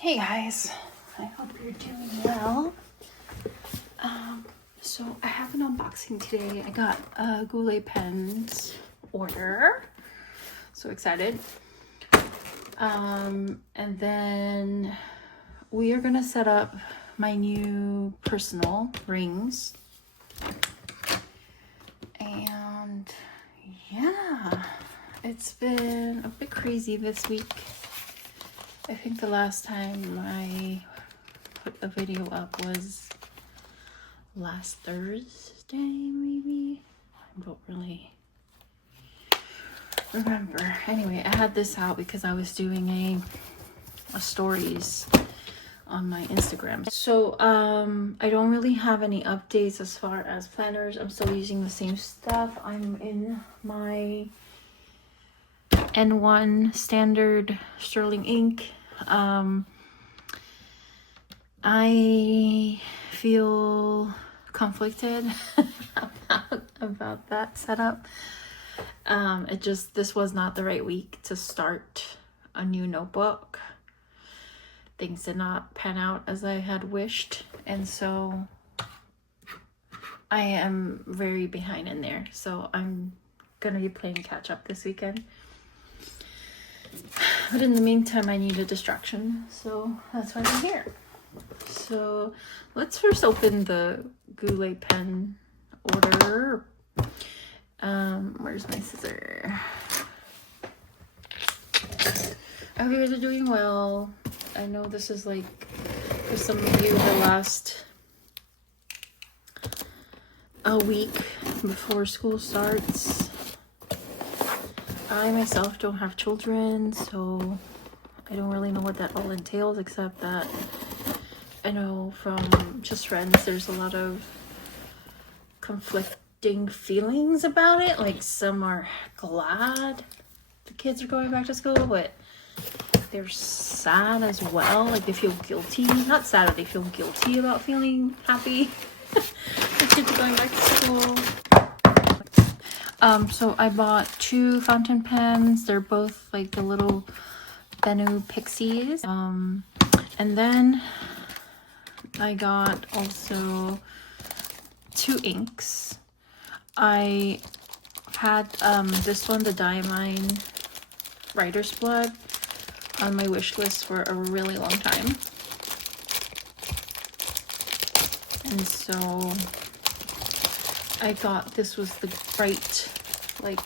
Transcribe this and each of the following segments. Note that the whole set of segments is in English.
Hey guys, I hope you're doing well. So I have an unboxing today. I got a Goulet pens order. So excited. And then we are gonna set up my new personal rings. And yeah, it's been a bit crazy this week. I think the last time I put a video up was last Thursday, maybe? I don't really remember. Anyway, I had this out because I was doing a stories on my Instagram. So I don't really have any updates as far as planners. I'm still using the same stuff. I'm in my N1 standard sterling ink. I feel conflicted about that setup. This was not the right week to start a new notebook. Things did not pan out as I had wished, and so I am very behind in there. So I'm gonna be playing catch up this weekend. But in the meantime, I need a distraction, so that's why I'm here. So let's first open the Goulet pen order. Where's my scissor? I hope you guys are doing well. I know this is like, for some of you, the last a week before school starts. I myself don't have children, so I don't really know what that all entails, except that I know from just friends there's a lot of conflicting feelings about it. Like, some are glad the kids are going back to school, but they're sad as well. Like, they feel guilty. Not sad, but they feel guilty about feeling happy the kids are going back to school. So I bought 2 fountain pens. They're both like the little Bennu Pixies. And then I got also 2 inks. I had this one, the Diamine Writer's Blood, on my wish list for a really long time. And so I thought this was the right like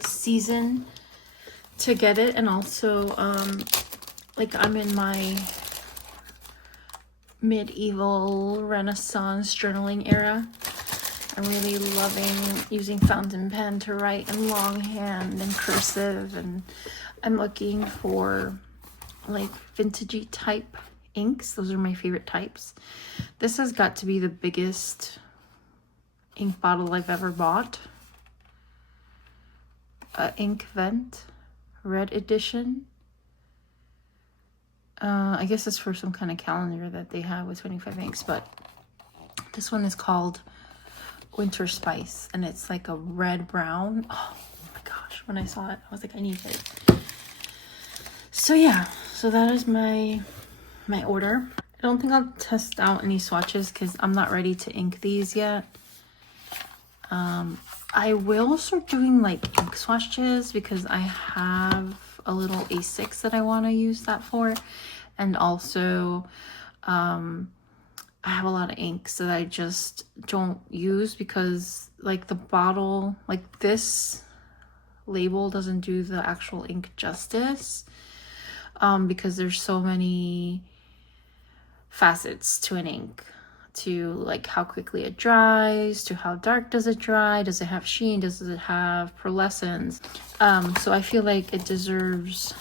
season to get it. And also like, I'm in my medieval Renaissance journaling era. I'm really loving using fountain pen to write in longhand and cursive, and I'm looking for like vintagey type inks. Those are my favorite types. This has got to be the biggest ink bottle I've ever bought. Ink Vent Red Edition. I guess it's for some kind of calendar that they have with 25 inks, but this one is called Winter Spice, and it's like a red brown. Oh my gosh, when I saw it, I was like, I need it. So yeah, so that is my order. I don't think I'll test out any swatches because I'm not ready to ink these yet. I will start doing like ink swatches because I have a little A6 that I want to use that for, and also I have a lot of inks that I just don't use because like the bottle, like this label doesn't do the actual ink justice, because there's so many facets to an ink, to like how quickly it dries, to how dark does it dry, does it have sheen, does it have pearlescence. So I feel like it deserves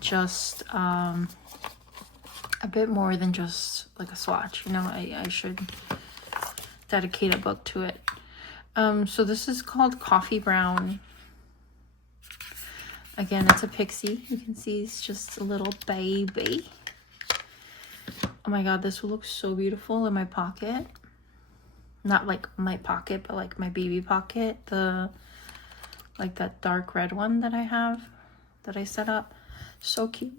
just a bit more than just like a swatch, you know. I should dedicate a book to it. So this is called Coffee Brown. Again, it's a pixie. You can see it's just a little baby. Oh my god, this will look so beautiful in my pocket. Not like my pocket, but like my baby pocket. Like that dark red one that I have, that I set up. So cute.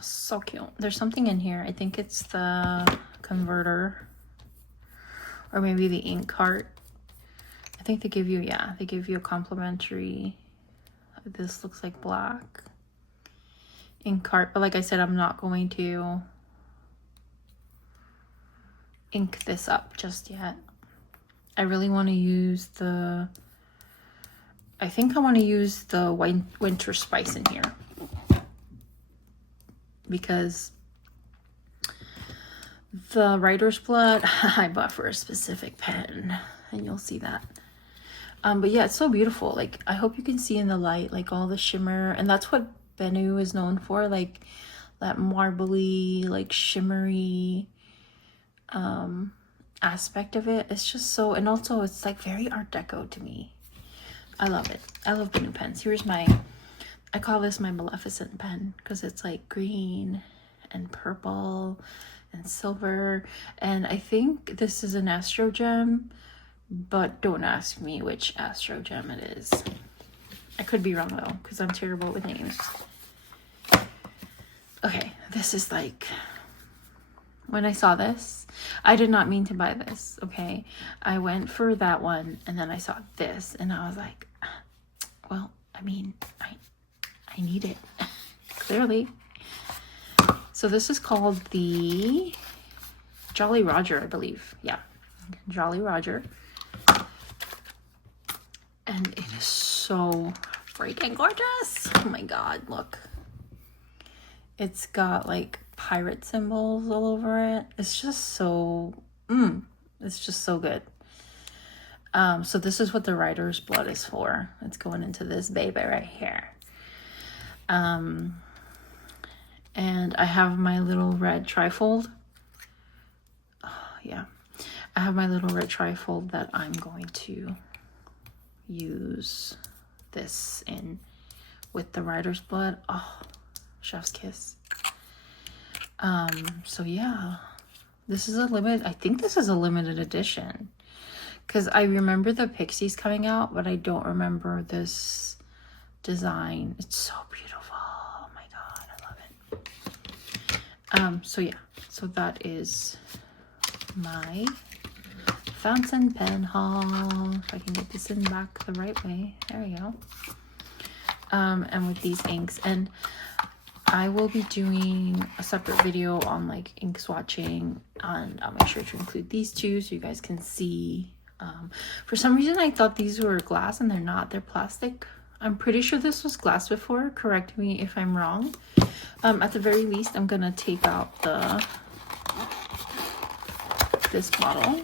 So cute. There's something in here. I think it's the converter or maybe the ink cart. I think they give you, yeah, they give you a complimentary, this looks like black ink cart, but like I said, I'm not going to ink this up just yet. I really want to use the, I think I want to use the winter spice in here because the writer's blood I bought for a specific pen, and you'll see that. But yeah, it's so beautiful. Like, I hope you can see in the light, like all the shimmer, and that's what Bennu is known for, like that marbly, like shimmery aspect of it. It's just so, and also it's like very Art Deco to me. I love it. I love Bennu pens. Here's my, I call this my Maleficent pen because it's like green and purple and silver, and I think this is an Astro Gem, but don't ask me which Astro Gem it is. I could be wrong though, because I'm terrible with names. Okay, this is like, when I saw this, I did not mean to buy this, okay? I went for that one, and then I saw this, and I was like, well, I mean, I need it, clearly. So this is called the Jolly Roger, I believe. Yeah, Jolly Roger. And it is so freaking gorgeous. Oh my god, look. It's got like pirate symbols all over it. It's just so, it's just so good. So this is what the writer's blood is for. It's going into this baby right here. And I have my little red trifold. Oh, yeah. I have my little red trifold that I'm going to use this in with the writer's blood. Oh, chef's kiss. So yeah, this is a I think this is a limited edition because I remember the Pixies coming out, but I don't remember this design. It's so beautiful. Oh my god, I love it. So yeah, so that is my fountain pen haul. If I can get this in back the right way. There we go. And with these inks, and I will be doing a separate video on like ink swatching, and I'll make sure to include these two so you guys can see. For some reason I thought these were glass, and they're not. They're plastic. I'm pretty sure this was glass before. Correct me if I'm wrong. At the very least, I'm gonna take out this bottle.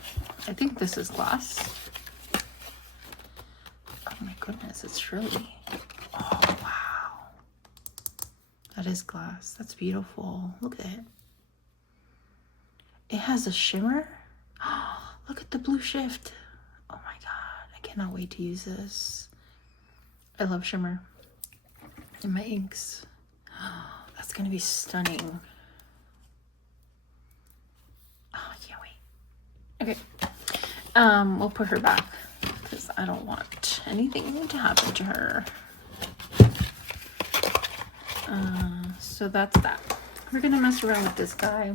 I think this is glass. Oh my goodness, it's really, oh wow. That is glass. That's beautiful. Look at it. It has a shimmer. Oh, look at the blue shift. Oh my god, I cannot wait to use this. I love shimmer in my inks. Oh, that's gonna be stunning. Oh, I can't wait. Okay. We'll put her back because I don't want anything to happen to her. So that's that. We're gonna mess around with this guy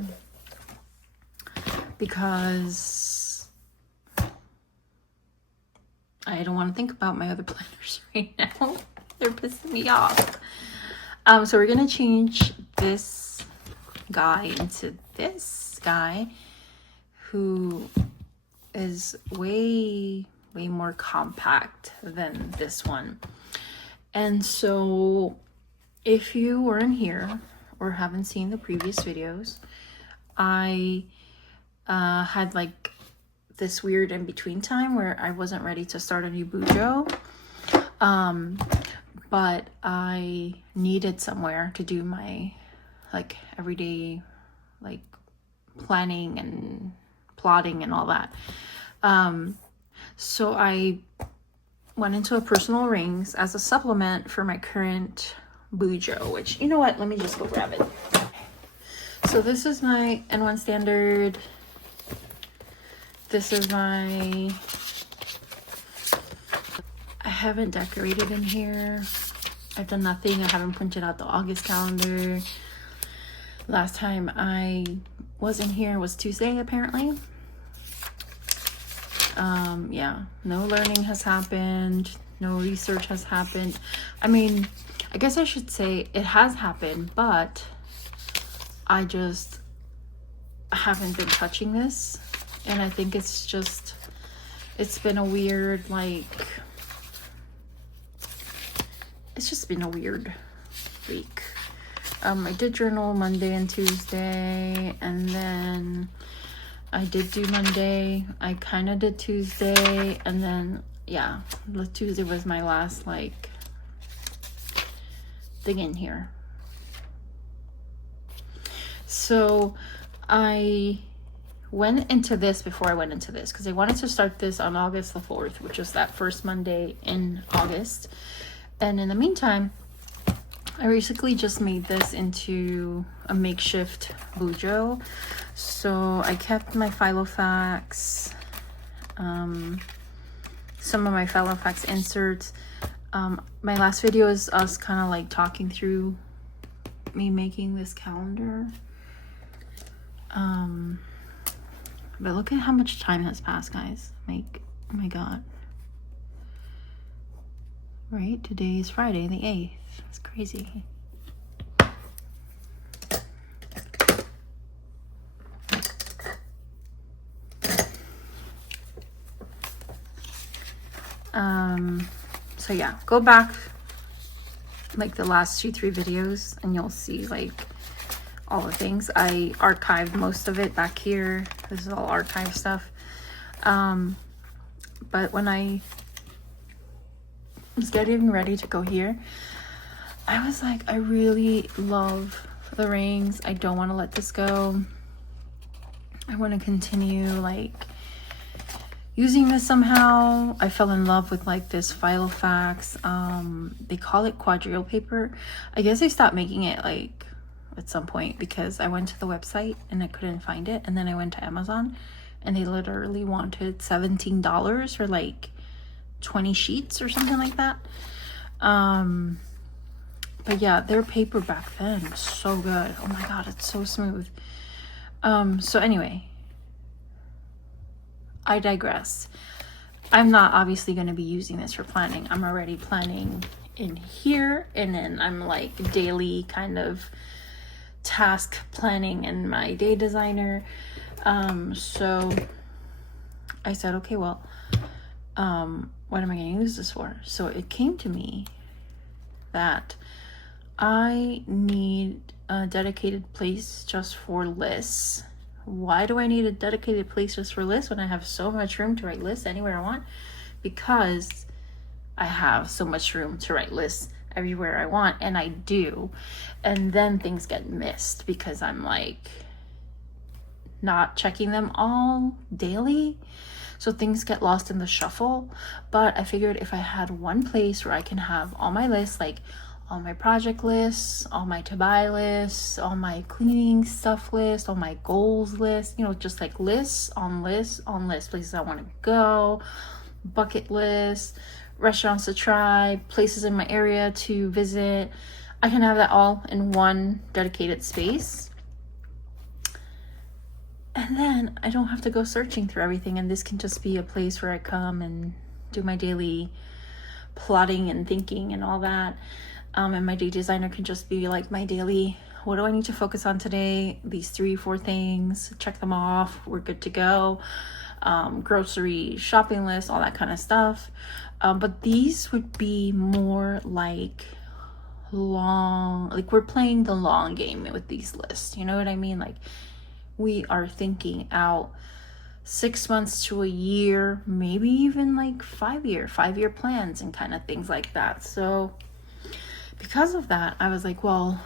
because I don't want to think about my other planners right now. They're pissing me off. So we're gonna change this guy into this guy who is way more compact than this one. And so if you weren't here or haven't seen the previous videos, I had like this weird in-between time where I wasn't ready to start a new bujo, but I needed somewhere to do my like everyday like planning and plotting and all that. So I went into a Personal Rings as a supplement for my current bujo, which, you know what, let me just go grab it. So this is my N1 standard. This is my, I haven't decorated in here. I've done nothing. I haven't printed out the August calendar. Last time I was in here was Tuesday, apparently. Yeah, no learning has happened, no research has happened. I mean, I guess I should say it has happened, but I just haven't been touching this. And I think it's been a weird, like, it's just been a weird week. I did journal Monday and Tuesday, and then I did do Monday. I kind of did Tuesday, and then, yeah, Tuesday was my last, like, thing in here. So I went into this before I went into this, because I wanted to start this on August the 4th, which is that first Monday in August. And in the meantime, I basically just made this into a makeshift bujo. So I kept my Filofax, some of my Filofax inserts. My last video is us kind of like talking through me making this calendar. But look at how much time has passed, guys. Like, oh my god. Right? Today is Friday the 8th. It's crazy. So yeah, go back like the last 2-3 videos and you'll see like all the things. I archived most of it back here. This is all archive stuff. But when I was getting ready to go here, I was like, I really love the rings. I don't want to let this go. I want to continue like using this somehow. I fell in love with like this Filofax. They call it quadrille paper. I guess they stopped making it like at some point because I went to the website and I couldn't find it, and then I went to Amazon and they literally wanted $17 for like 20 sheets or something like that. But yeah, their paper back then was so good. Oh my god, it's so smooth. So anyway, I digress. I'm not obviously going to be using this for planning. I'm already planning in here, and then I'm like daily kind of task planning in my day designer. So I said, okay, well, what am I going to use this for? So it came to me that I need a dedicated place just for lists. Why do I need a dedicated place just for lists when I have so much room to write lists anywhere I want? Because I have so much room to write lists everywhere I want, and I do. And then things get missed because I'm like not checking them all daily. So things get lost in the shuffle. But I figured if I had one place where I can have all my lists, like all my project lists, all my to buy lists, all my cleaning stuff lists, all my goals lists, you know, just like lists on lists on lists, places I want to go, bucket lists, restaurants to try, places in my area to visit. I can have that all in one dedicated space. And then I don't have to go searching through everything, and this can just be a place where I come and do my daily plotting and thinking and all that. And my day designer can just be like my daily, what do I need to focus on today? These 3-4 things, check them off, we're good to go. Grocery, shopping list, all that kind of stuff. But these would be more like long, like we're playing the long game with these lists. You know what I mean? Like we are thinking out 6 months to a year, maybe even like 5-year plans and kind of things like that. So because of that, I was like, well,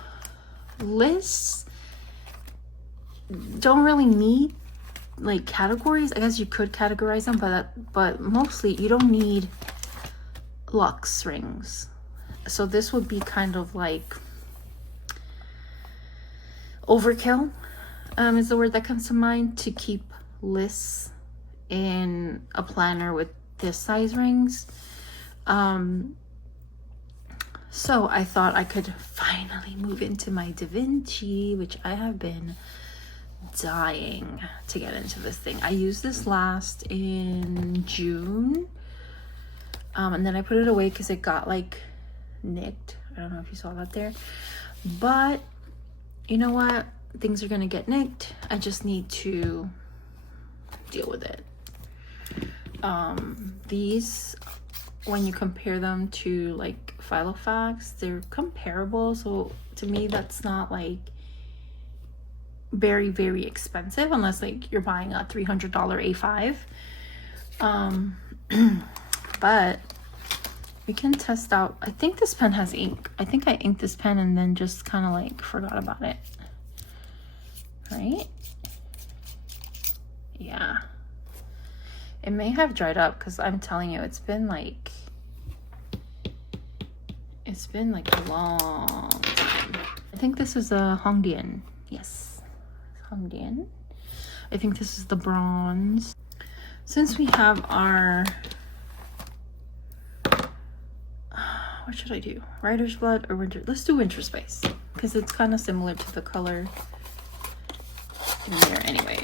lists don't really need like categories. I guess you could categorize them, but mostly you don't need luxe rings. So this would be kind of like overkill, is the word that comes to mind, to keep lists in a planner with this size rings. So I thought I could finally move into my Davinci, which I have been dying to get into this thing. I used this last in June, and then I put it away because it got like nicked. I don't know if you saw that there, but you know what? Things are gonna get nicked. I just need to deal with it. These, when you compare them to like Filofax, they're comparable. So to me, that's not like very, very expensive unless like you're buying a $300 A5. But we can test out. I think this pen has ink. I think I inked this pen and then just kind of like forgot about it. Right? Yeah. It may have dried up because I'm telling you, it's been like a long time. I think this is a Hongdian. Yes, Hongdian. I think this is the bronze. Since we have our, what should I do? Writer's Blood or Winter? Let's do Winter Spice because it's kind of similar to the color in there anyway.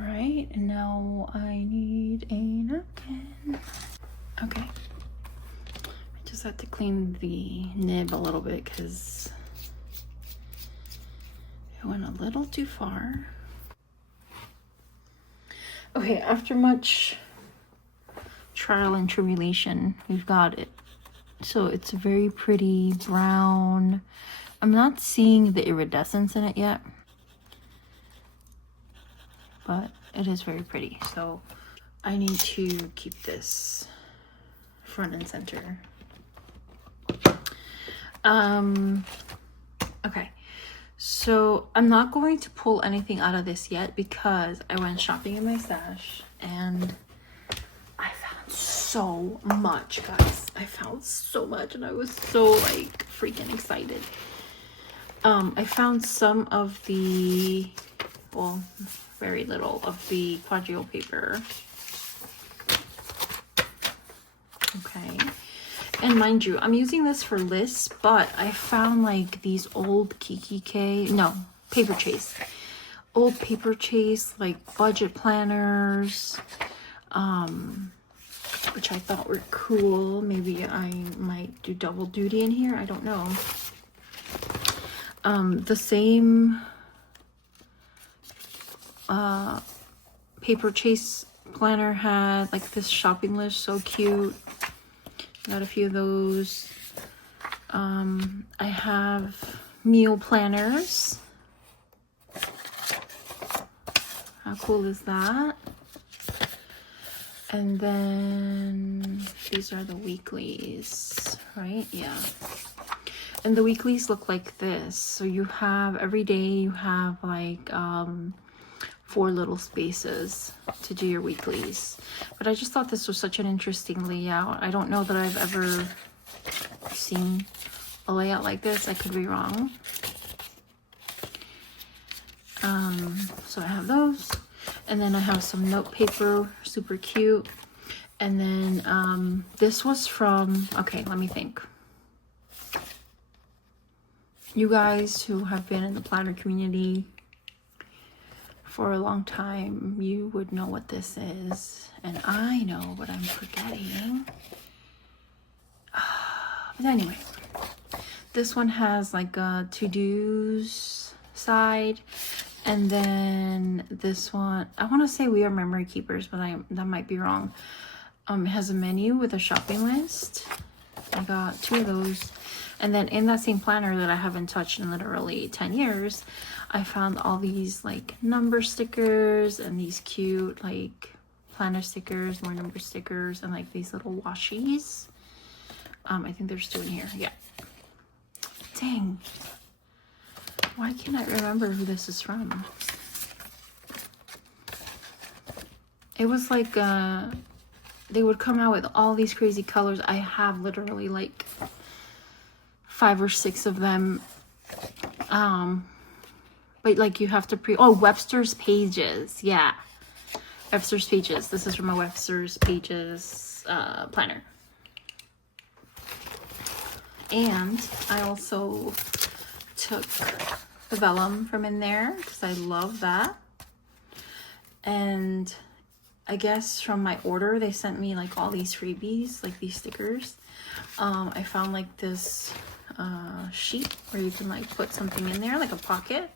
Alright, and now I need a napkin. Okay. I just have to clean the nib a little bit because it went a little too far. Okay, after much trial and tribulation, we've got it. So it's a very pretty brown. I'm not seeing the iridescence in it yet, but it is very pretty. So I need to keep this front and center. Okay, so I'm not going to pull anything out of this yet because I went shopping in my stash and I found so much, guys. I found so much and I was so like freaking excited. I found some of the, well, very little of the quadrille paper. Okay. And mind you, I'm using this for lists, but I found like these old paper chase. Old paper chase, like budget planners, which I thought were cool. Maybe I might do double duty in here. I don't know. The same paper chase planner had like this shopping list, so cute. Got a few of those. I have meal planners. How cool is that? And then these are the weeklies, right? Yeah. And the weeklies look like this. So you have, every day you have like 4 little spaces to do your weeklies. But I just thought this was such an interesting layout. I don't know that I've ever seen a layout like this. I could be wrong. So I have those. And then I have some note paper, super cute. And then this was from, okay, let me think. You guys who have been in the planner community for a long time, you would know what this is. And I know, but I'm forgetting. But anyway, this one has like a to-dos side. And then this one, I want to say we are memory keepers, but that might be wrong. It has a menu with a shopping list. I got 2 of those. And then in that same planner that I haven't touched in literally 10 years, I found all these like number stickers and these cute like planner stickers, more number stickers, and like these little washies. I think there's 2 in here. Yeah. Dang. Why can't I remember who this is from? It was like they would come out with all these crazy colors. I have literally like 5 or 6 of them. But like you have to Webster's Pages. Yeah. Webster's Pages. This is from a Webster's Pages planner. And I also took the vellum from in there because I love that. And I guess from my order, they sent me like all these freebies, like these stickers. I found like this sheet where you can like put something in there, like a pocket.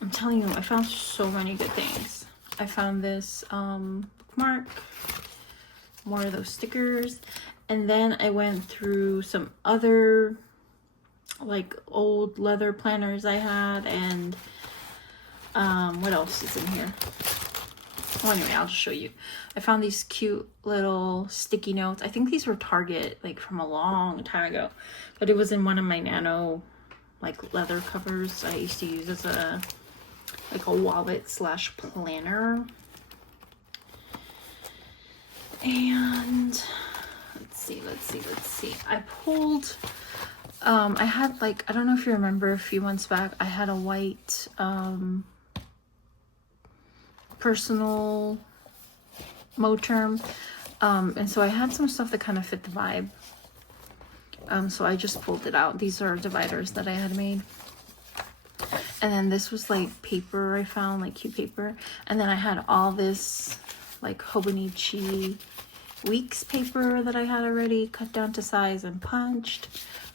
I'm telling you, I found so many good things. I found this bookmark, more of those stickers, and then I went through some other like old leather planners I had, and what else is in here? Well, anyway, I'll just show you. I found these cute little sticky notes. I think these were Target, like from a long time ago, but it was in one of my nano like leather covers I used to use as a wallet / planner. And let's see. I pulled, I had like, I don't know if you remember a few months back, I had a white personal Moterm, and so I had some stuff that kind of fit the vibe. So I just pulled it out. These are dividers that I had made. And then this was like paper I found, like cute paper. And then I had all this like Hobonichi Weeks paper that I had already cut down to size and punched.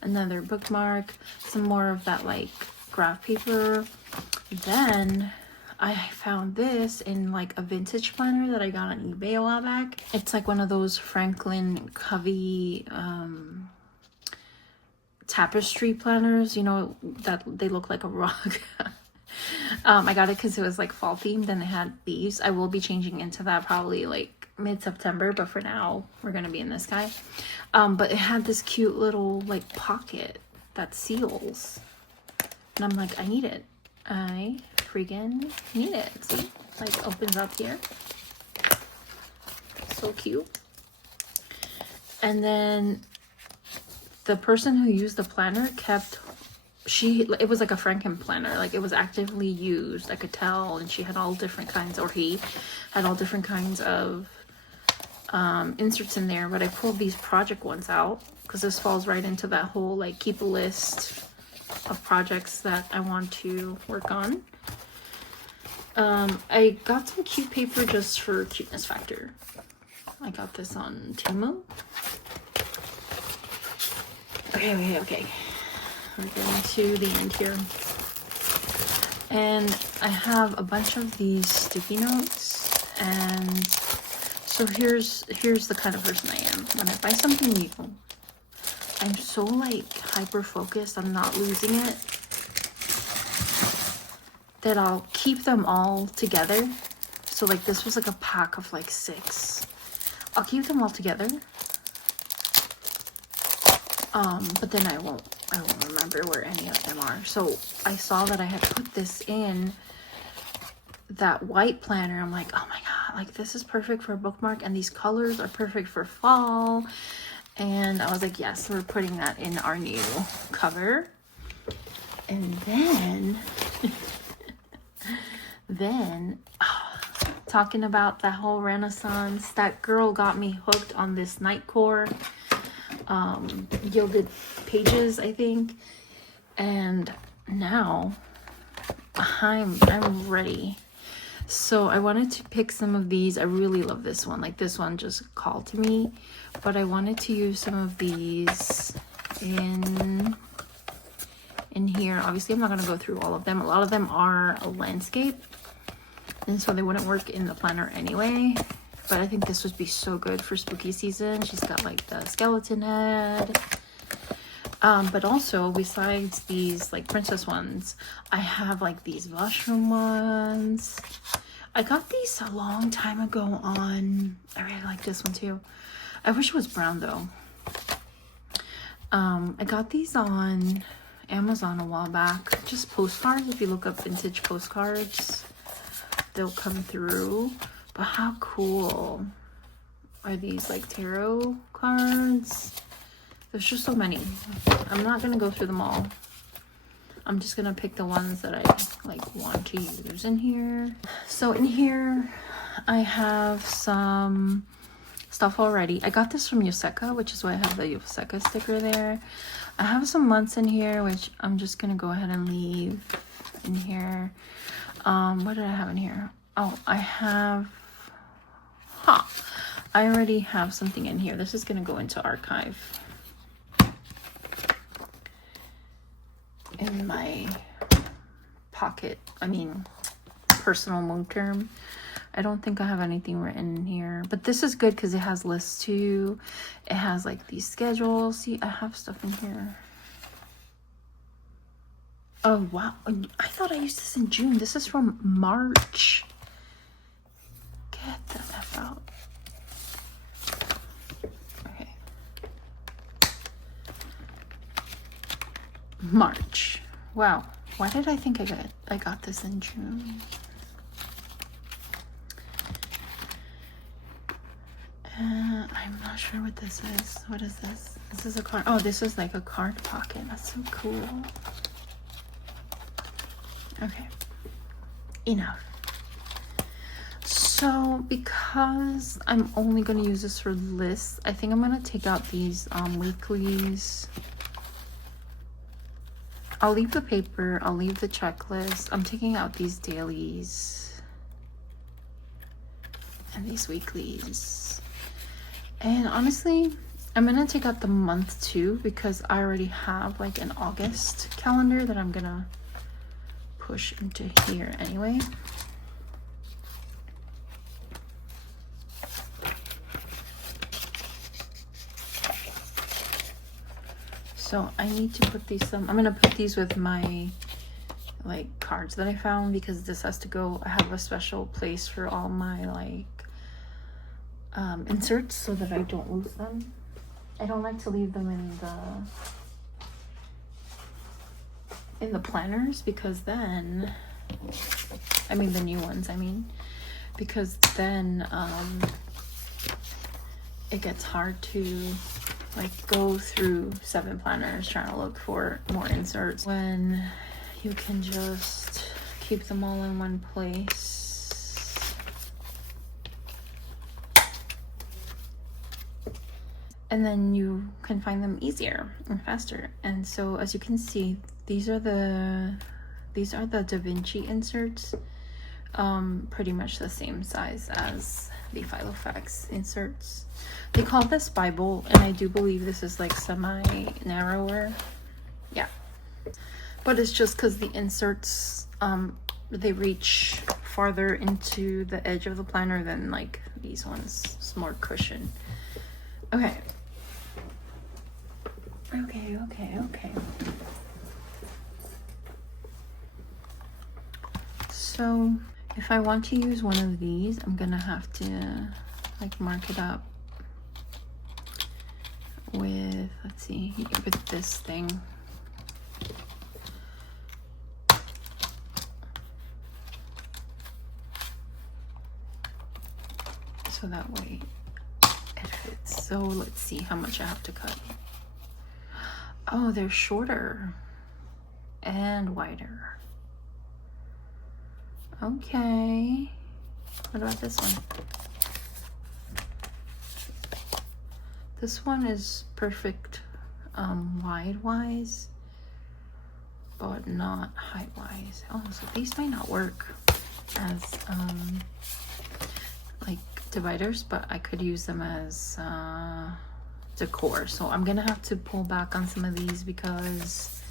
Another bookmark, some more of that like graph paper. Then I found this in like a vintage planner that I got on eBay a while back. It's like one of those Franklin Covey tapestry planners, you know, that they look like a rug. I got it because it was like fall themed and it had leaves. I will be changing into that probably like mid-September, but for now we're gonna be in this guy. But it had this cute little like pocket that seals, and I'm like, I need it. I freaking need it. See, like opens up here, so cute. And then the person who used the planner kept, it was like a Franken planner, like it was actively used, I could tell, and she had all different kinds, or he had all different kinds of inserts in there. But I pulled these project ones out because this falls right into that whole like keep a list of projects that I want to work on. I got some cute paper just for cuteness factor. I got this on Temu. Okay. We're getting to the end here. And I have a bunch of these sticky notes. And so here's the kind of person I am. When I buy something new, I'm so like hyper focused on not losing it that I'll keep them all together. So like this was like a pack of like 6. I'll keep them all together. But then I won't remember where any of them are. So I saw that I had put this in that white planner. I'm like, oh my god, like this is perfect for a bookmark, and these colors are perfect for fall. And I was like, yes, we're putting that in our new cover. And then talking about that whole renaissance, that girl got me hooked on this Nightcore Gilded Pages, I think. And now I'm ready. So I wanted to pick some of these. I really love this one. Like this one just called to me, but I wanted to use some of these in here. Obviously I'm not going to go through all of them. A lot of them are a landscape, and so they wouldn't work in the planner anyway. But I think this would be so good for spooky season. She's got like the skeleton head. But also besides these like princess ones, I have like these mushroom ones. I got these a long time ago on, I really like this one too. I wish it was brown though. I got these on Amazon a while back. Just postcards. If you look up vintage postcards, they'll come through. But how cool are these like tarot cards? There's just so many. I'm not gonna go through them all. I'm just gonna pick the ones that I like want to use in here. So in here, I have some stuff already. I got this from Yoseka, which is why I have the Yoseka sticker there. I have some months in here, which I'm just gonna go ahead and leave in here. What did I have in here? Oh, I have, I already have something in here. This is gonna go into archive in my pocket, personal moon term. I don't think I have anything written in here, but this is good because it has lists too. It has like these schedules. See, I have stuff in here. Oh wow, I thought I used this in June. This is from March. Get the F out. Okay. March. Wow. Why did I think I got this in June? I'm not sure what this is. What is this? This is a card. Oh, this is like a card pocket. That's so cool. Okay. Enough. So because I'm only going to use this for lists, I think I'm going to take out these weeklies. I'll leave the paper. I'll leave the checklist. I'm taking out these dailies and these weeklies. And honestly, I'm gonna take out the month too because I already have like an August calendar that I'm gonna push into here anyway. So I need to put these I'm gonna put these with my like cards that I found because this has to go. I have a special place for all my like inserts so that I don't lose them. I don't like to leave them in the planners because then, the new ones, because then it gets hard to like go through 7 planners trying to look for more inserts when you can just keep them all in one place. And then you can find them easier and faster. And so as you can see, these are the Davinci inserts, pretty much the same size as the Filofax inserts. They call this Bible, and I do believe this is like semi-narrower. Yeah. But it's just because the inserts, they reach farther into the edge of the planner than like these ones. It's more cushion. Okay. Okay. So if I want to use one of these, I'm gonna have to like mark it up with, let's see, with this thing. So that way it fits. So let's see how much I have to cut. Oh, they're shorter and wider. Okay. What about this one? This one is perfect wide-wise, but not height-wise. Oh, so these might not work as like dividers, but I could use them as decor. So I'm gonna have to pull back on some of these because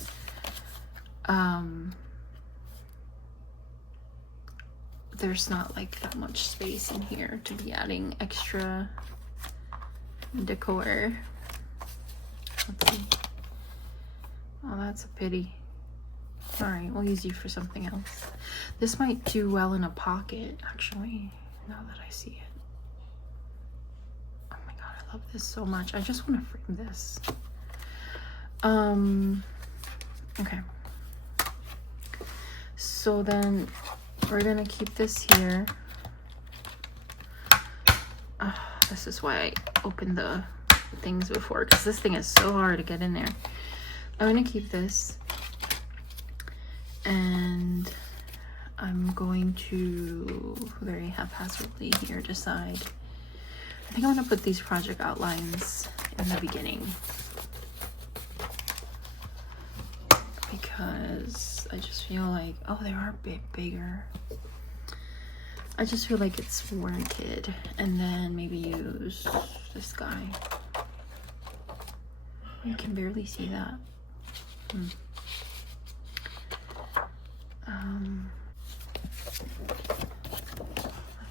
there's not like that much space in here to be adding extra decor. Let's see. Oh, that's a pity. All right, we'll use you for something else. This might do well in a pocket, actually, now that I see it. Oh my god, I love this so much. I just want to frame this. Okay. So then we're gonna keep this here. This is why I opened the things before because this thing is so hard to get in there. I'm gonna keep this, and I'm going to very haphazardly here decide. I think I'm gonna put these project outlines in the beginning because I just feel like, oh, they are a bit bigger. I just feel like it's warranted, and then maybe use this guy. You can barely see that.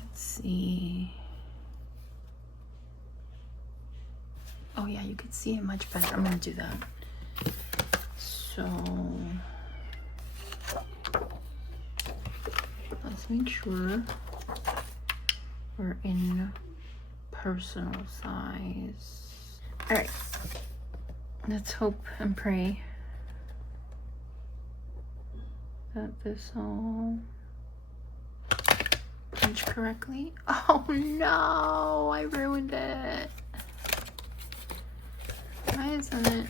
Let's see. Oh yeah, you could see it much better. I'm gonna do that. So let's make sure we're in personal size. All right, let's hope and pray that this all punch correctly. Oh no, I ruined it. Why isn't it?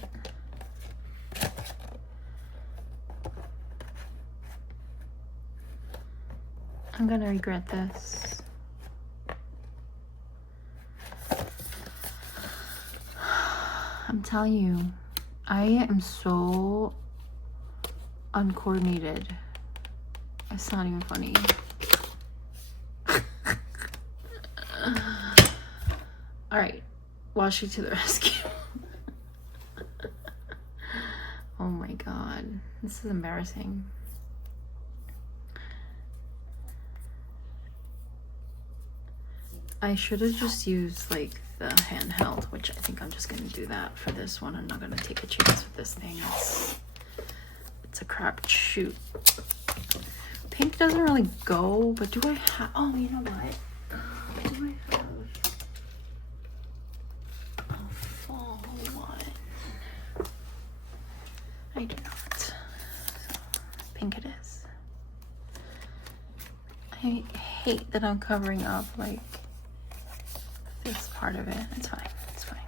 I'm gonna regret this. I'm telling you, I am so uncoordinated. It's not even funny. All right, Washi to the rescue. Oh my god, this is embarrassing. I should have just used like the handheld, which I think I'm just gonna do that for this one. I'm not gonna take a chance with this thing. It's a crap shoot. Pink doesn't really go, but do I have, oh, you know what? Do I have a fall one? I do not. So, pink it is. I hate that I'm covering up like this part of it. It's fine. It's fine.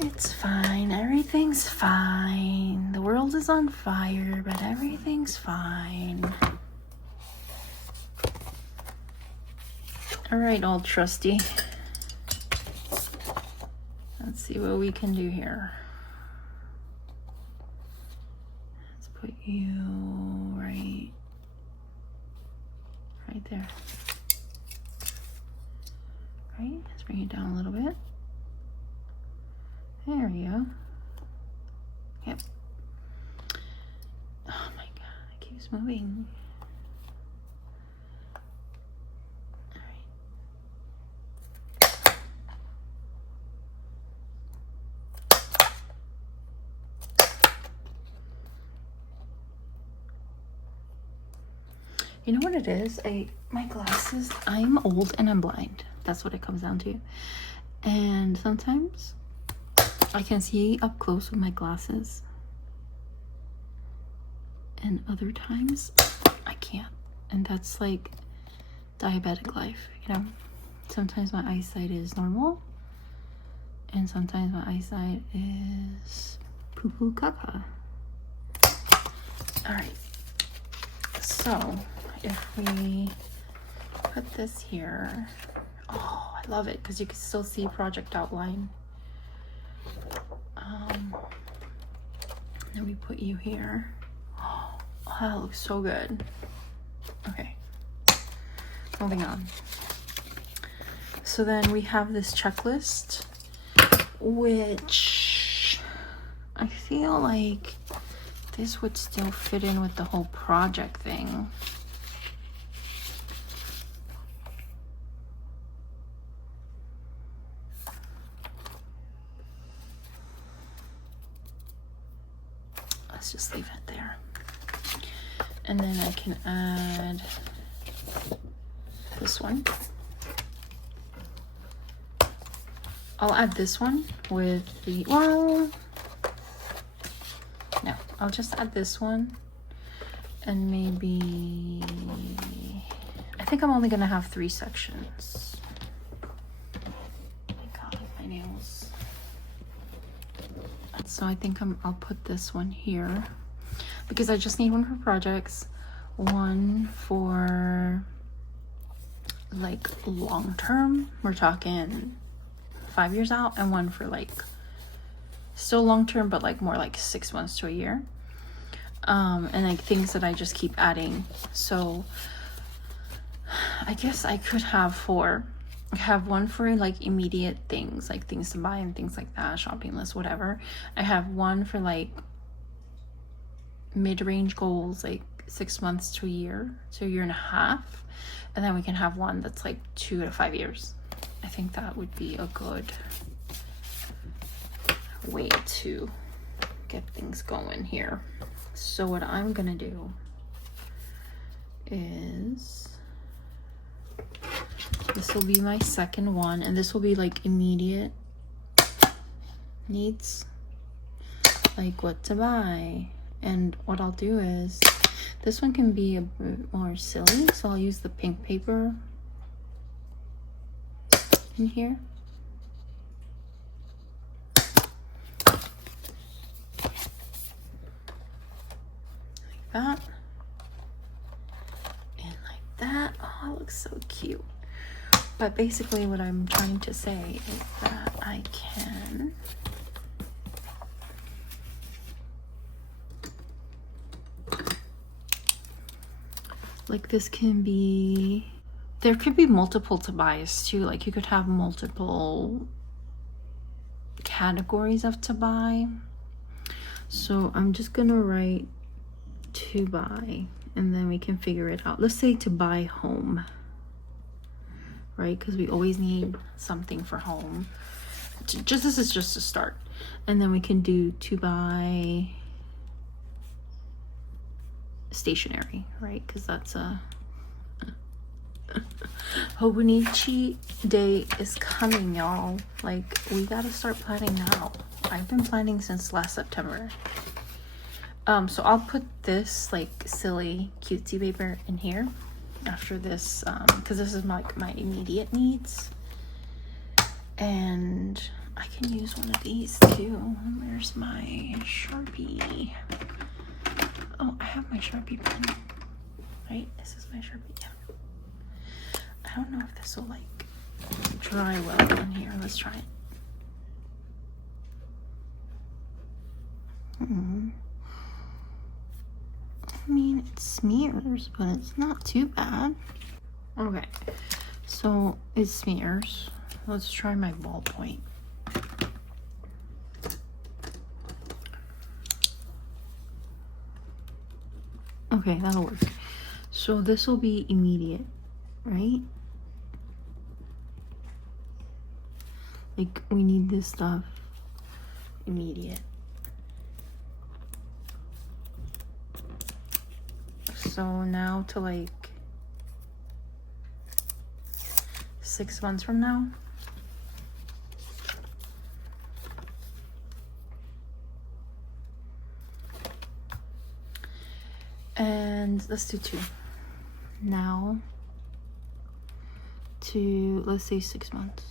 It's fine. Everything's fine. The world is on fire, but everything's fine. All right, old trusty. Let's see what we can do here. Let's put you right there. Right, let's bring it down a little bit. There we go. Yep. Oh my god, it keeps moving. All right. You know what it is? My glasses, I'm old and I'm blind. That's what it comes down to. And sometimes I can see up close with my glasses. And other times I can't. And that's like diabetic life, you know? Sometimes my eyesight is normal. And sometimes my eyesight is poo-poo caca. All right. So if we put this here, oh, I love it because you can still see project outline. Then we put you here. Oh, that looks so good. Okay, moving on. So then we have this checklist, which I feel like this would still fit in with the whole project thing. Let's just leave it there. And then I can add this one. I'll add this one with the, well, no, I'll just add this one and maybe, I think I'm only gonna have 3 sections. Oh my god, my nails. So I think I'll put this one here because I just need one for projects, one for like long term, we're talking 5 years out, and one for like still long term but like more like 6 months to a year, and like things that I just keep adding. So I guess I could have one for like immediate things, like things to buy and things like that, shopping list, whatever. I have one for like mid-range goals, like 6 months to a year and a half, and then we can have one that's like 2 to 5 years. I think that would be a good way to get things going here. So what I'm gonna do is, this will be my second one, and this will be like immediate needs, like what to buy. And what I'll do is, this one can be a bit more silly, so I'll use the pink paper in here. Like that. And like that. Oh, it looks so cute. But basically what I'm trying to say is that I can like, this can be, there could be multiple to buys too. Like you could have multiple categories of to buy. So I'm just gonna write to buy, and then we can figure it out. Let's say to buy home, right? Because we always need something for home. Just, this is just a start. And then we can do to buy stationery, right? Because that's a Hobonichi Day is coming, y'all. Like, we gotta start planning now. I've been planning since last September. So I'll put this like silly cutesy paper in here after this, because this is like my immediate needs. And I can use one of these too. Where's my Sharpie? Oh, I have my Sharpie pen, right? This is my Sharpie, yeah. I don't know if this will like dry well in here. Let's try it. I mean, it smears, but it's not too bad. Okay, so it smears. Let's try my ballpoint. Okay, that'll work. So this will be immediate, right? Like, we need this stuff immediate. So now to like 6 months from now. And let's do 2. Now to, let's say 6 months.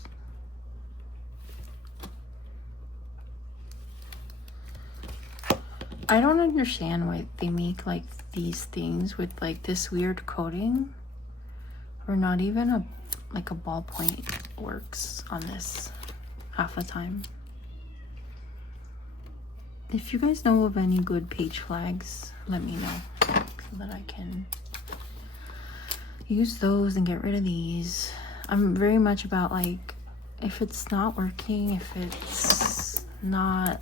I don't understand why they make like these things with like this weird coating, or not even a like a ballpoint works on this half the time. If you guys know of any good page flags, let me know so that I can use those and get rid of these. I'm very much about like, if it's not working, if it's not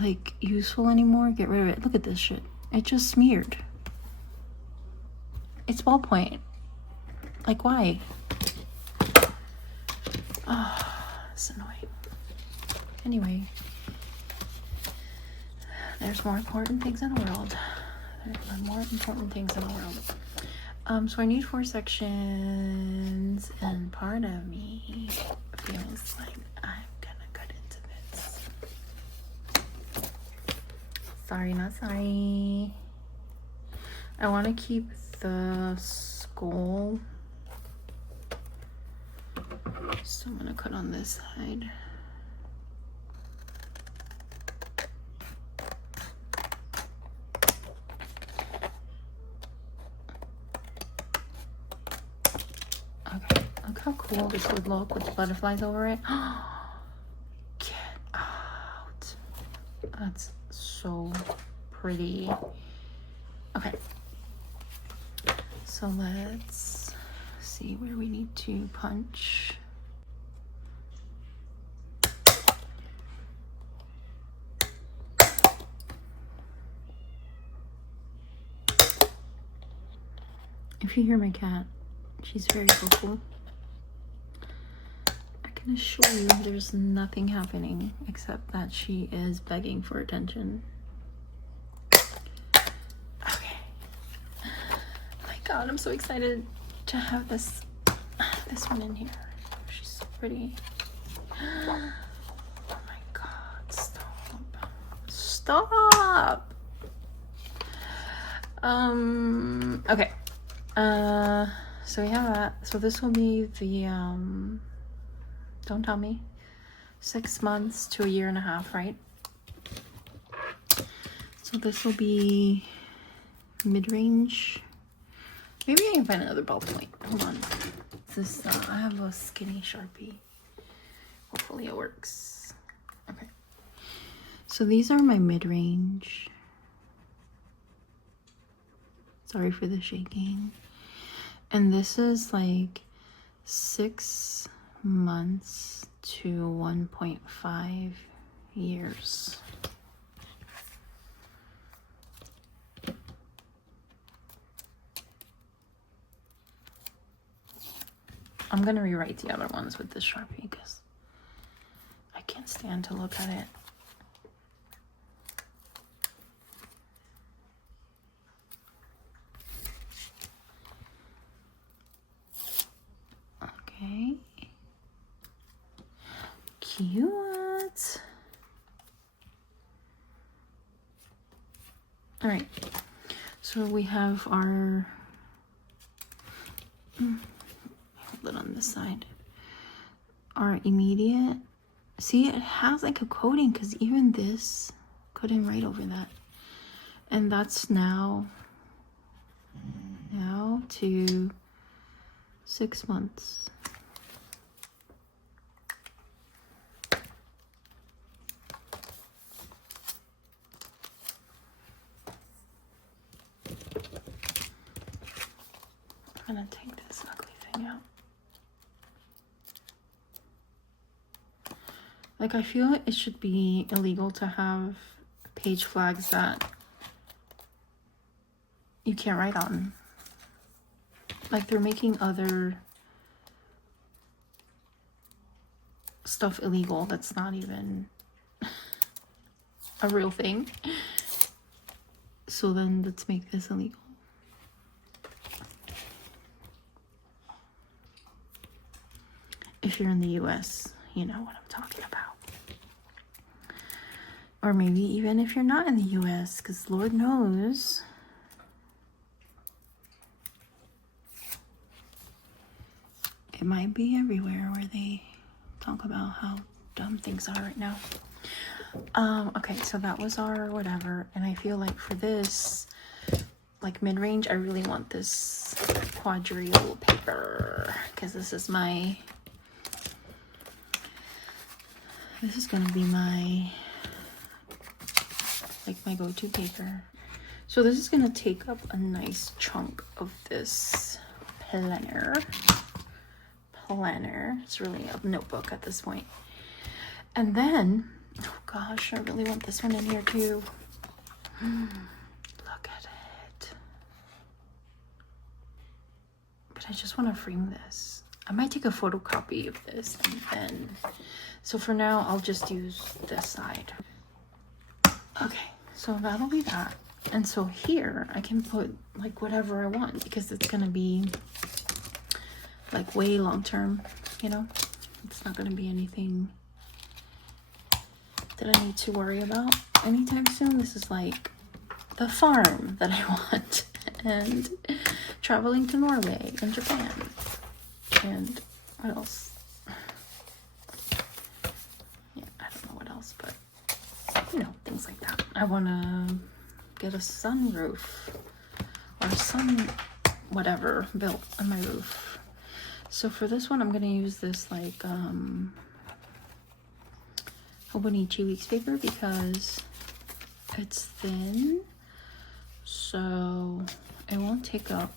like useful anymore, get rid of it. Look at this shit. It just smeared. It's ballpoint. Like, why? Oh, it's annoying. Anyway, there's more important things in the world. There are more important things in the world. So I need 4 sections, and part of me feels like I'm gonna cut into this. Sorry, not sorry. I want to keep the skull. So I'm gonna cut on this side. Okay, look how cool this would look with butterflies over it. Get out. That's so pretty. Okay. So let's see where we need to punch. If you hear my cat, she's very vocal. I can assure you there's nothing happening except that she is begging for attention. Okay. Oh my god, I'm so excited to have this one in here. She's so pretty. Oh my god, stop. Stop! Okay. So we have that. So this will be the, don't tell me, 6 months to a year and a half, right? So this will be mid-range. Maybe I can find another ballpoint. Hold on. This, I have a skinny Sharpie. Hopefully it works. Okay. So these are my mid-range. Sorry for the shaking. And this is like 6 months to 1.5 years. I'm gonna rewrite the other ones with this Sharpie because I can't stand to look at it. Okay. Cute. All right. So we have our hold it on this side. Our immediate. See, it has like a coating because even this coating right over that. And that's now to 6 months. I'm gonna take this ugly thing out. Like, I feel it should be illegal to have page flags that you can't write on. Like, they're making other stuff illegal that's not even a real thing. So then let's make this illegal. If you're in the US, you know what I'm talking about. Or maybe even if you're not in the US, because Lord knows it might be everywhere where they talk about how dumb things are right now. Okay, so that was our whatever. And I feel like for this, like mid-range, I really want this quadrille paper because this is my... This is gonna be my, like, my go-to paper. So this is gonna take up a nice chunk of this planner. It's really a notebook at this point. And then, oh gosh, I really want this one in here too. Look at it. But I just want to frame this. I might take a photocopy of this and then, so for now I'll just use this side. Okay, so that'll be that. And so here I can put like whatever I want because it's gonna be like way long term, you know? It's not gonna be anything that I need to worry about anytime soon. This is like the farm that I want. And traveling to Norway and Japan. And what else? Yeah, I don't know what else, but you know, things like that. I want to get a sunroof or sun whatever built on my roof. So for this one, I'm going to use this like Hobonichi Weeks paper because it's thin, so it won't take up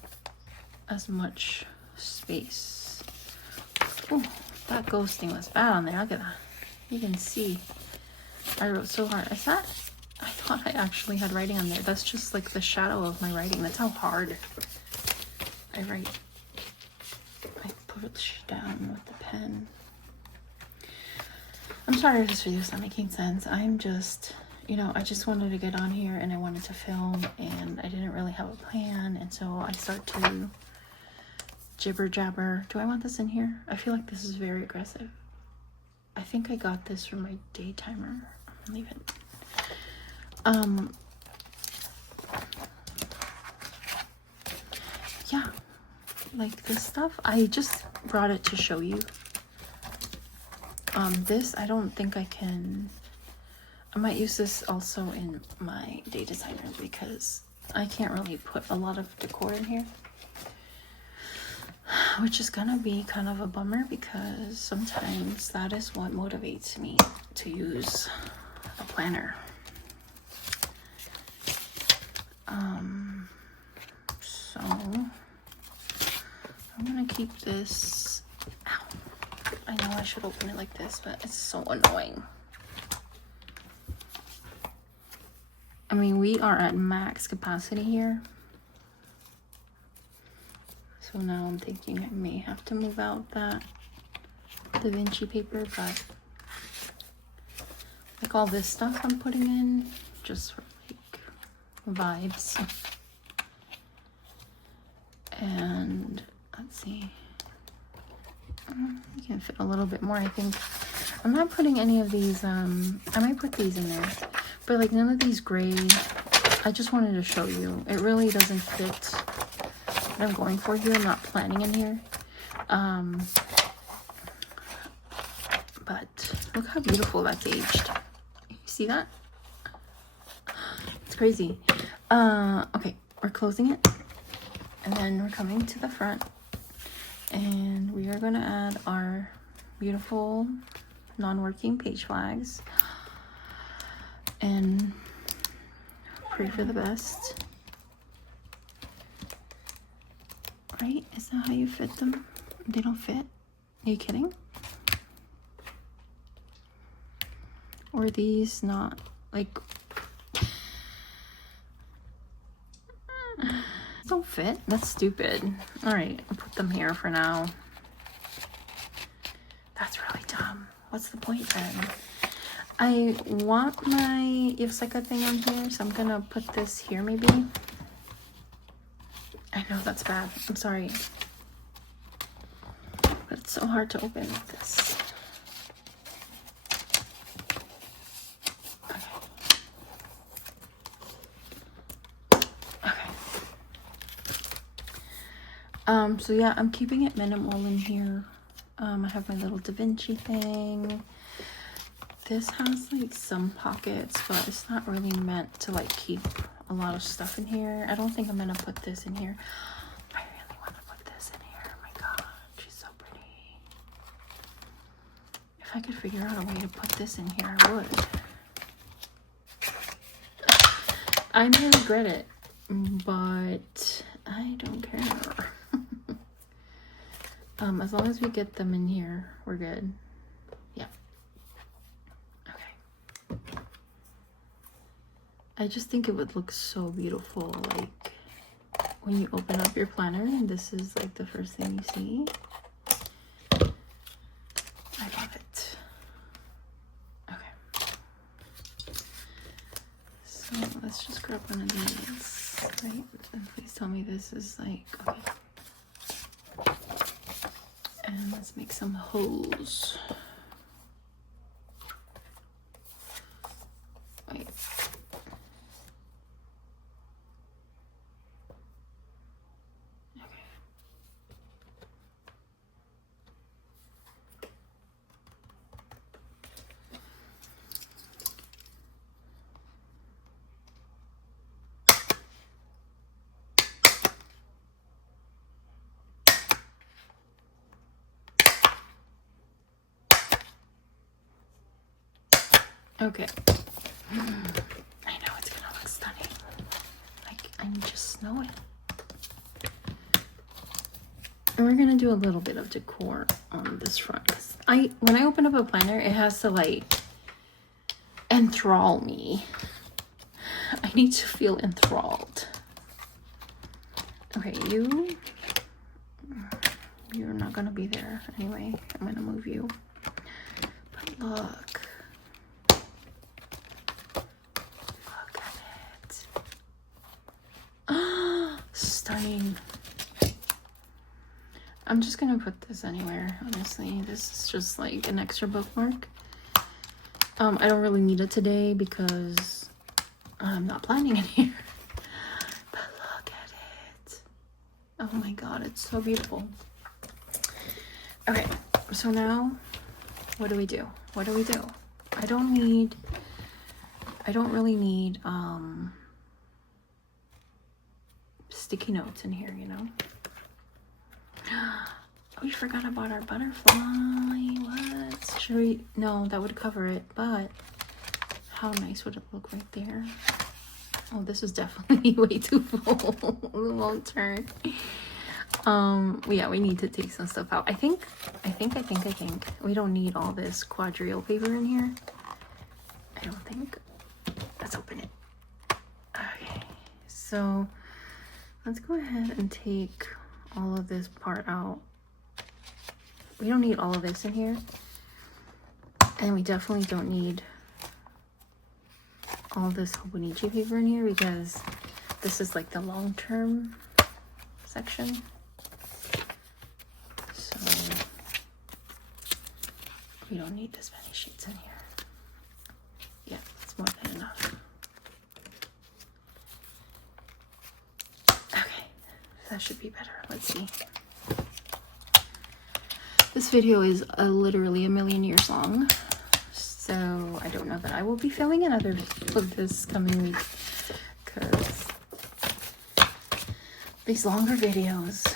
as much space. Oh, that ghosting was bad on there. Look at that. You can see I wrote so hard. Is that? I thought I actually had writing on there. That's just like the shadow of my writing. That's how hard I write. I push down with the pen. I'm sorry if this video's not making sense. I'm just, you know, I just wanted to get on here and I wanted to film and I didn't really have a plan. And so I start to jibber jabber. Do I want this in here? I feel like this is very aggressive. I think I got this from my day timer. I'll leave it. Yeah, like this stuff, I just brought it to show you. This, I don't think I can, I might use this also in my day designer because I can't really put a lot of decor in here. Which is gonna be kind of a bummer because sometimes that is what motivates me to use a planner. So I'm gonna keep this. Ow. I know I should open it like this, but it's so annoying. I mean, we are at max capacity here. So now I'm thinking I may have to move out that Davinci paper, but like all this stuff I'm putting in just for like vibes. And let's see, you can fit a little bit more, I think. I'm not putting any of these, I might put these in there, but like none of these gray. I just wanted to show you. It really doesn't fit what I'm going for here. I'm not planning in here. But look how beautiful that's aged. You see that? It's crazy. Okay, we're closing it. And then we're coming to the front. And we are going to add our beautiful non-working page flags. And pray for the best. Right? Is that how you fit them? They don't fit? Are you kidding? Or these not like don't fit? That's stupid. All right, I'll put them here for now. That's really dumb. What's the point then? I want my Yvseka thing on here, so I'm gonna put this here maybe. I know that's bad. I'm sorry. But it's so hard to open with this. So yeah, I'm keeping it minimal in here. I have my little Davinci thing. This has like some pockets, but it's not really meant to like keep a lot of stuff in here. I don't think I'm gonna put this in here. I really want to put this in here. Oh my god, she's so pretty. If I could figure out a way to put this in here, I would. I may regret it, but I don't care. As long as we get them in here, we're good. Yeah. Okay. I just think it would look so beautiful, like when you open up your planner and this is like the first thing you see. I love it. Okay. So let's just grab one of these, right? And please tell me this is like, okay. And let's make some holes. Wait. Okay. I know it's gonna look stunning. Like, I just know it. And we're gonna do a little bit of decor on this front. 'Cause when I open up a planner, it has to like enthrall me. I need to feel enthralled. Okay, you're not gonna be there anyway. I'm gonna move you. But look. Look at it. Ah, stunning. I'm just gonna put this anywhere, honestly. This is just like an extra bookmark. I don't really need it today because I'm not planning it here. But look at it. Oh my god, it's so beautiful. Okay, so now what do we do? What do we do? I don't really need sticky notes in here, you know? We forgot about our butterfly. What? Should we? No, that would cover it, but how nice would it look right there? Oh, this is definitely way too full. It won't turn. Yeah, we need to take some stuff out. I think we don't need all this quadrille paper in here. I don't think. Let's open it. Okay, so let's go ahead and take all of this part out. We don't need all of this in here. And we definitely don't need all this Hobonichi paper in here because this is like the long-term section. So we don't need this many sheets in here. Yeah, that's more than enough. Okay, that should be better. Let's see. This video is literally a million years long, so I don't know that I will be filming another of this coming week because these longer videos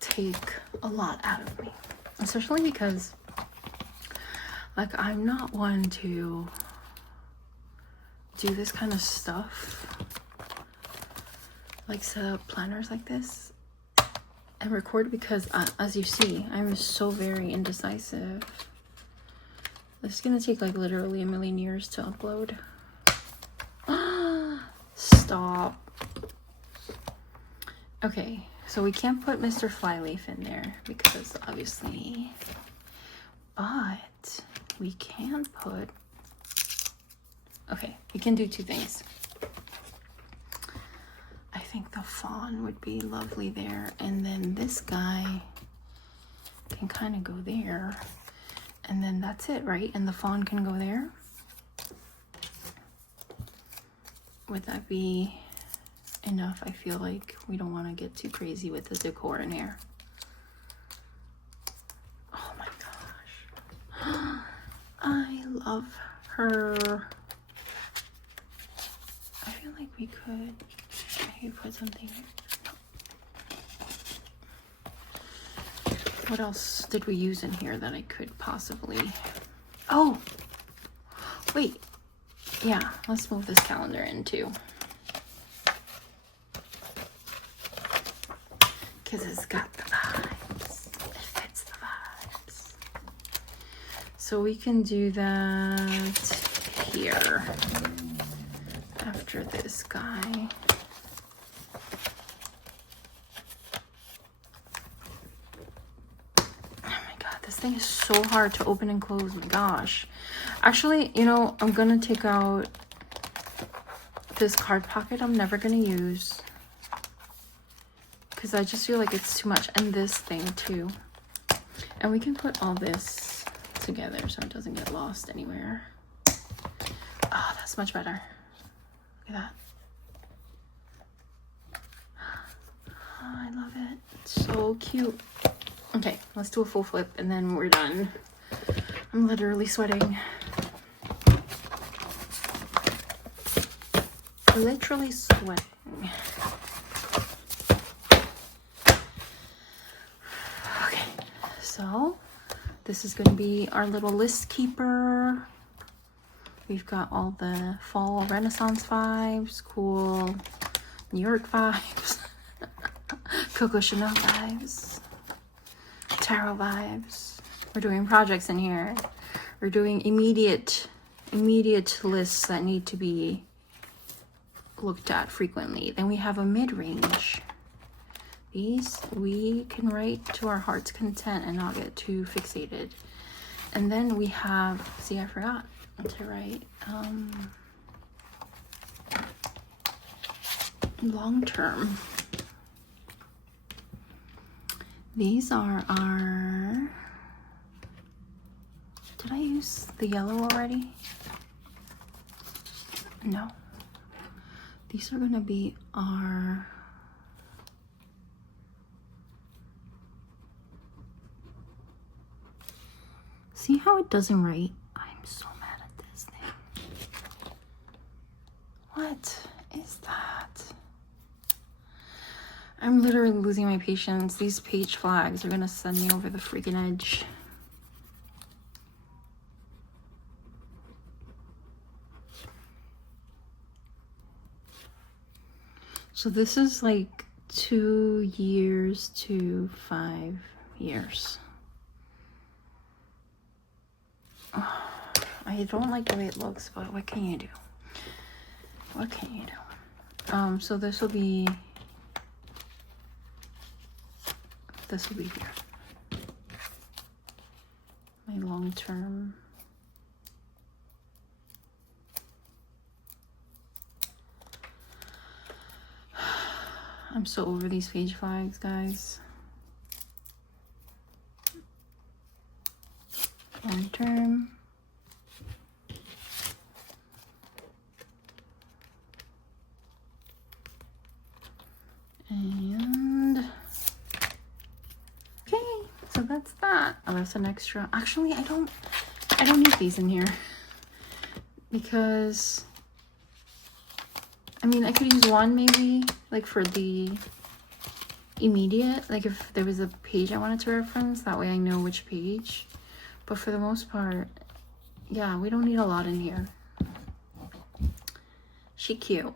take a lot out of me, especially because like I'm not one to do this kind of stuff, like set up planners like this and record because as you see, I'm so very indecisive. This is gonna take like literally a million years to upload. Stop. Okay, so we can't put Mr. Flyleaf in there because obviously, but we can put, okay, we can do two things. I think the fawn would be lovely there, and then this guy can kind of go there, and then that's it, right? And the fawn can go there. Would that be enough? I feel like we don't want to get too crazy with the decor in here. Oh my gosh. I love her. I feel like we could maybe put something. What else did we use in here that I could possibly... Oh! Wait. Yeah, let's move this calendar in too. Because it's got the vibes. It fits the vibes. So we can do that here. After this guy. This thing is so hard to open and close. My gosh. Actually, you know, I'm gonna take out this card pocket I'm never gonna use because I just feel like it's too much, and this thing too. And we can put all this together so it doesn't get lost anywhere. Oh, that's much better. Look at that. Oh, I love it. It's so cute. Okay, let's do a full flip and then we're done. I'm literally sweating. Literally sweating. Okay, so this is going to be our little list keeper. We've got all the fall Renaissance vibes, cool New York vibes, Coco Chanel vibes, tarot vibes. We're doing projects in here. We're doing immediate lists that need to be looked at frequently. Then we have a mid-range. These we can write to our heart's content and not get too fixated. And then we have, see, I forgot to write long term. These are our, did I use the yellow already? No. These are gonna be our, see how it doesn't write? I'm so mad at this thing. What is that? I'm literally losing my patience. These page flags are gonna send me over the freaking edge. So this is like 2 years to 5 years. I don't like the way it looks, but what can you do? What can you do? So this will be here. My long term. I'm so over these page flags, guys. Long term. And okay, so that's that. Oh, that's an extra. Actually, I don't need these in here because I mean I could use one maybe like for the immediate, like if there was a page I wanted to reference, that way I know which page. But for the most part, yeah, we don't need a lot in here. She cute.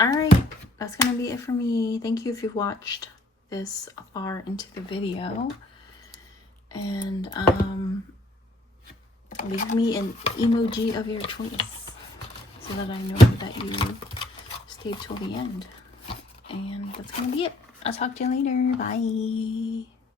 All right, that's gonna be it for me. Thank you if you've watched this far into the video, and leave me an emoji of your choice so that I know that you stayed till the end. And that's gonna be it. I'll talk to you later. Bye.